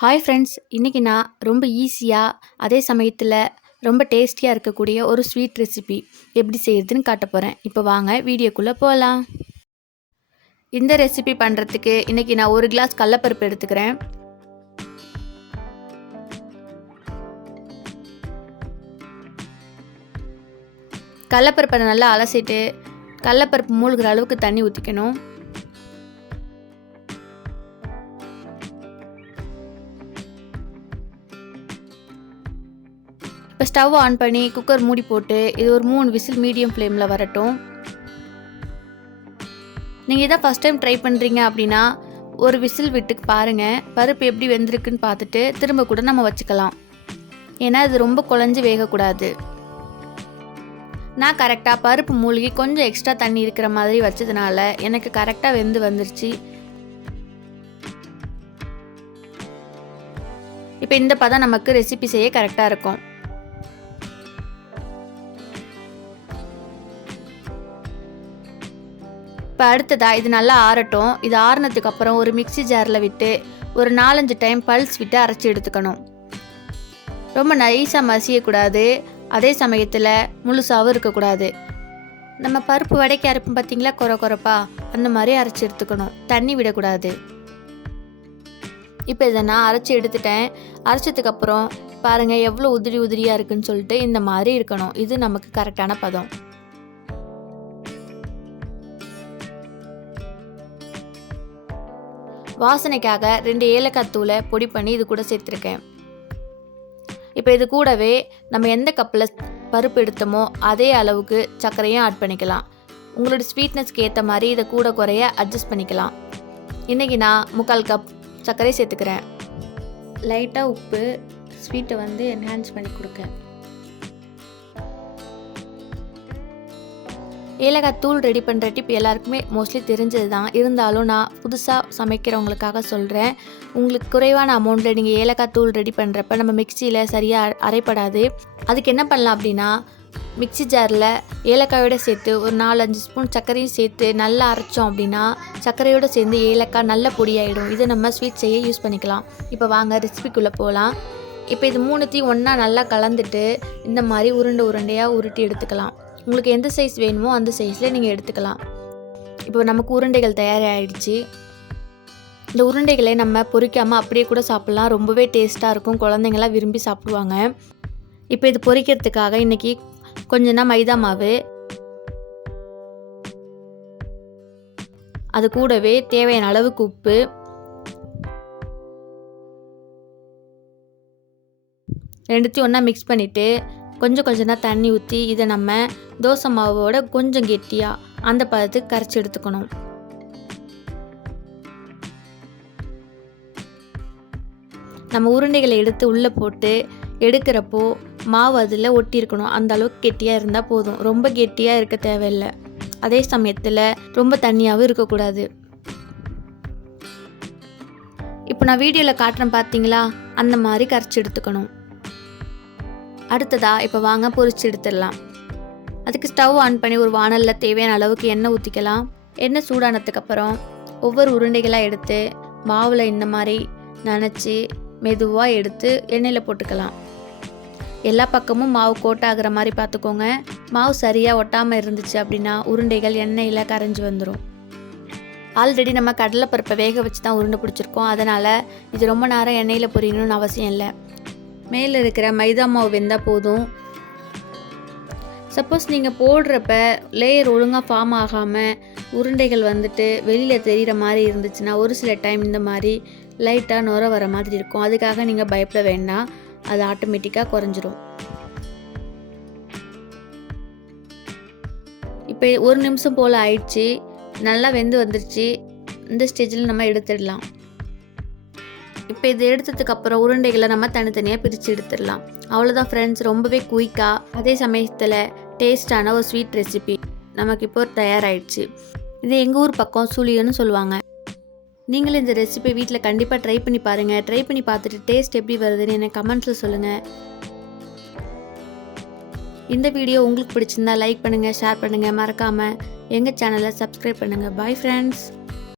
Hi friends, இன்றைக்கி நான் ரொம்ப ஈஸியாக அதே சமயத்தில் ரொம்ப டேஸ்டியாக இருக்கக்கூடிய ஒரு ஸ்வீட் ரெசிபி எப்படி செய்கிறதுன்னு காட்ட போகிறேன். இப்போ வாங்க வீடியோக்குள்ளே போகலாம். இந்த ரெசிபி பண்ணுறதுக்கு இன்றைக்கி நான் 1 கிளாஸ் கடலப்பருப்பு எடுத்துக்கிறேன். கடலப்பருப்பை நல்லா அலசிட்டு கடலப்பருப்பு மூழ்கிற அளவுக்கு தண்ணி ஊற்றிக்கணும். இப்போ ஸ்டவ் ஆன் பண்ணி குக்கர் மூடி போட்டு இது ஒரு 3 விசில் மீடியம் ஃப்ளேமில் வரட்டும். நீங்கள் இதை ஃபஸ்ட் டைம் ட்ரை பண்ணுறீங்க அப்படின்னா ஒரு விசில் விட்டு பாருங்கள், பருப்பு எப்படி வெந்திருக்குன்னு பார்த்துட்டு திரும்ப கூட நம்ம வச்சுக்கலாம். ஏன்னா இது ரொம்ப குழஞ்சி வேகக்கூடாது. நான் கரெக்டாக பருப்பு மூழ்கி கொஞ்சம் எக்ஸ்ட்ரா தண்ணி இருக்கிற மாதிரி வச்சதுனால எனக்கு கரெக்டாக வெந்து வந்துருச்சு. இப்போ இந்த பதம் நமக்கு ரெசிபி செய்ய கரெக்டாக இருக்கும். இப்போ அடுத்ததாக இது நல்லா ஆறட்டும். இது ஆறுனதுக்கு அப்புறம் ஒரு மிக்சி ஜாரில் விட்டு ஒரு 4-5 டைம் பல்ஸ் விட்டு அரைச்சி எடுத்துக்கணும். ரொம்ப நைஸாக மசியக்கூடாது, அதே சமயத்தில் முழுசாகவும் இருக்கக்கூடாது. நம்ம பருப்பு வடைக்கு அரைப்போம் பார்த்திங்களா, கொரப்பா அந்த மாதிரி அரைச்சி எடுத்துக்கணும், தண்ணி விடக்கூடாது. இப்போ இதை நான் அரைச்சி எடுத்துட்டேன். அரைச்சதுக்கப்புறம் பாருங்கள் எவ்வளோ உதிரி உதிரியாக இருக்குதுன்னு சொல்லிட்டு இந்த மாதிரி இருக்கணும். இது நமக்கு கரெக்டான பதம். வாசனைக்காக 2 ஏலக்காய் தூளை பொடி பண்ணி இது கூட சேர்த்துருக்கேன். இப்போ இது கூடவே நம்ம எந்த கப்பில் பருப்பு எடுத்தோமோ அதே அளவுக்கு சர்க்கரையும் ஆட் பண்ணிக்கலாம். உங்களோட ஸ்வீட்னஸ்க்கு ஏற்ற மாதிரி இதை கூட குறைய அட்ஜஸ்ட் பண்ணிக்கலாம். இன்றைக்கி நான் 3/4 கப் சர்க்கரை சேர்த்துக்கிறேன். லைட்டாக உப்பு ஸ்வீட்டை என்ஹான்ஸ் பண்ணி கொடுக்க. ஏலக்காய் தூள் ரெடி பண்ணுற டிப் எல்லாருக்குமே மோஸ்ட்லி தெரிஞ்சது தான். இருந்தாலும் நான் புதுசாக சமைக்கிறவங்களுக்காக சொல்கிறேன். உங்களுக்கு குறைவான அமௌண்ட்டில் நீங்கள் ஏலக்காய் தூள் ரெடி பண்ணுறப்ப நம்ம மிக்சியில் சரியாக அரைப்படாது. அதுக்கு என்ன பண்ணலாம் அப்படின்னா, மிக்சி ஜாரில் ஏலக்காயோடு சேர்த்து ஒரு 4-5 ஸ்பூன் சர்க்கரையும் சேர்த்து நல்லா அரைச்சோம் அப்படின்னா சர்க்கரையோடு சேர்ந்து ஏலக்காய் நல்ல பொடியாயிடும். இதை நம்ம ஸ்வீட் செய்ய யூஸ் பண்ணிக்கலாம். இப்போ வாங்க ரெசிபிக்குள்ளே போகலாம். இப்போ இது 3த்தையும் ஒன்றா நல்லா கலந்துட்டு இந்த மாதிரி உருண்டையாக உருட்டி எடுத்துக்கலாம். உங்களுக்கு எந்த சைஸ் வேணுமோ அந்த சைஸில் நீங்கள் எடுத்துக்கலாம். இப்போ நமக்கு உருண்டைகள் தயாராகிடுச்சு. இந்த உருண்டைகளை நம்ம பொரிக்காமல் அப்படியே கூட சாப்பிட்லாம். ரொம்பவே டேஸ்ட்டாக இருக்கும், குழந்தைங்களாம் விரும்பி சாப்பிடுவாங்க. இப்போ இது பொரிக்கிறதுக்காக இன்றைக்கி கொஞ்சம் மைதா மாவு, அது கூடவே தேவையான அளவுக்கு உப்பு, ரெண்டுத்தையும் ஒன்றா மிக்ஸ் பண்ணிவிட்டு கொஞ்சம் தண்ணி ஊற்றி இதை நம்ம தோசை மாவோட கொஞ்சம் கெட்டியாக அந்த பதத்துக்கு கரைச்சி எடுத்துக்கணும். நம்ம உருண்டைகளை எடுத்து உள்ளே போட்டு எடுக்கிறப்போ மாவு அதில் ஒட்டி இருக்கணும். அந்த அளவுக்கு கெட்டியாக இருந்தால் போதும், ரொம்ப கெட்டியாக இருக்க தேவையில்லை. அதே சமயத்தில் ரொம்ப தண்ணியாகவும் இருக்கக்கூடாது. இப்போ நான் வீடியோவில் காட்டுறேன் பார்த்தீங்களா, அந்த மாதிரி கரைச்சி எடுத்துக்கணும். அடுத்ததாக இப்போ வாங்க பொரிச்சு எடுத்துடலாம். அதுக்கு ஸ்டவ் ஆன் பண்ணி ஒரு வானலில் தேவையான அளவுக்கு எண்ணெய் ஊற்றிக்கலாம். எண்ணெய் சூடானதுக்கப்புறம் ஒவ்வொரு உருண்டைகளாக எடுத்து மாவில் இந்த மாதிரி நனைச்சி மெதுவாக எடுத்து எண்ணெயில் போட்டுக்கலாம். எல்லா பக்கமும் மாவு கோட்டாகிற மாதிரி பார்த்துக்கோங்க. மாவு சரியாக ஒட்டாமல் இருந்துச்சு அப்படின்னா உருண்டைகள் எண்ணெயில் கரைஞ்சி வந்துடும். ஆல்ரெடி நம்ம கடலைப்பருப்பை வேக வச்சு தான் உருண்டை பிடிச்சிருக்கோம். அதனால் இது ரொம்ப நேரம் எண்ணெயில் பொரியணும்னு அவசியம் இல்லை. மேலே இருக்கிற மைதா மாவு வெந்தால் போதும். சப்போஸ் நீங்கள் போடுறப்ப லேயர் ஒழுங்காக ஃபார்ம் ஆகாமல் உருண்டைகள் வெளியில் தெரிகிற மாதிரி இருந்துச்சுன்னா ஒரு சில டைம் இந்த மாதிரி லைட்டாக நுர வர மாதிரி இருக்கும். அதுக்காக நீங்கள் பயப்பட வேண்டாம், அது ஆட்டோமேட்டிக்காக குறைஞ்சிரும். இப்போ 1 நிமிஷம் போல் ஆயிடுச்சு, நல்லா வெந்து வந்துருச்சு. இந்த ஸ்டேஜில் நம்ம எடுத்துடலாம். இப்போ இது எடுத்ததுக்கப்புறம் உருண்டைகளை நம்ம தனித்தனியாக பிரித்து எடுத்துடலாம். அவ்வளோதான் ஃப்ரெண்ட்ஸ், ரொம்பவே குயிக்காக அதே சமயத்தில் டேஸ்டான ஒரு ஸ்வீட் ரெசிபி நமக்கு இப்போ தயாராகிடுச்சு. இது எங்கள் ஊர் பக்கம் சுழியன்னு சொல்லுவாங்க. நீங்களும் இந்த ரெசிபி வீட்டில் கண்டிப்பாக ட்ரை பண்ணி பாருங்கள். ட்ரை பண்ணி பார்த்துட்டு டேஸ்ட் எப்படி வருதுன்னு எனக்கு கமெண்ட்ஸில் சொல்லுங்கள். இந்த வீடியோ உங்களுக்கு பிடிச்சிருந்தா லைக் பண்ணுங்கள், ஷேர் பண்ணுங்கள், மறக்காமல் எங்கள் சேனலை சப்ஸ்கிரைப் பண்ணுங்கள். Bye friends.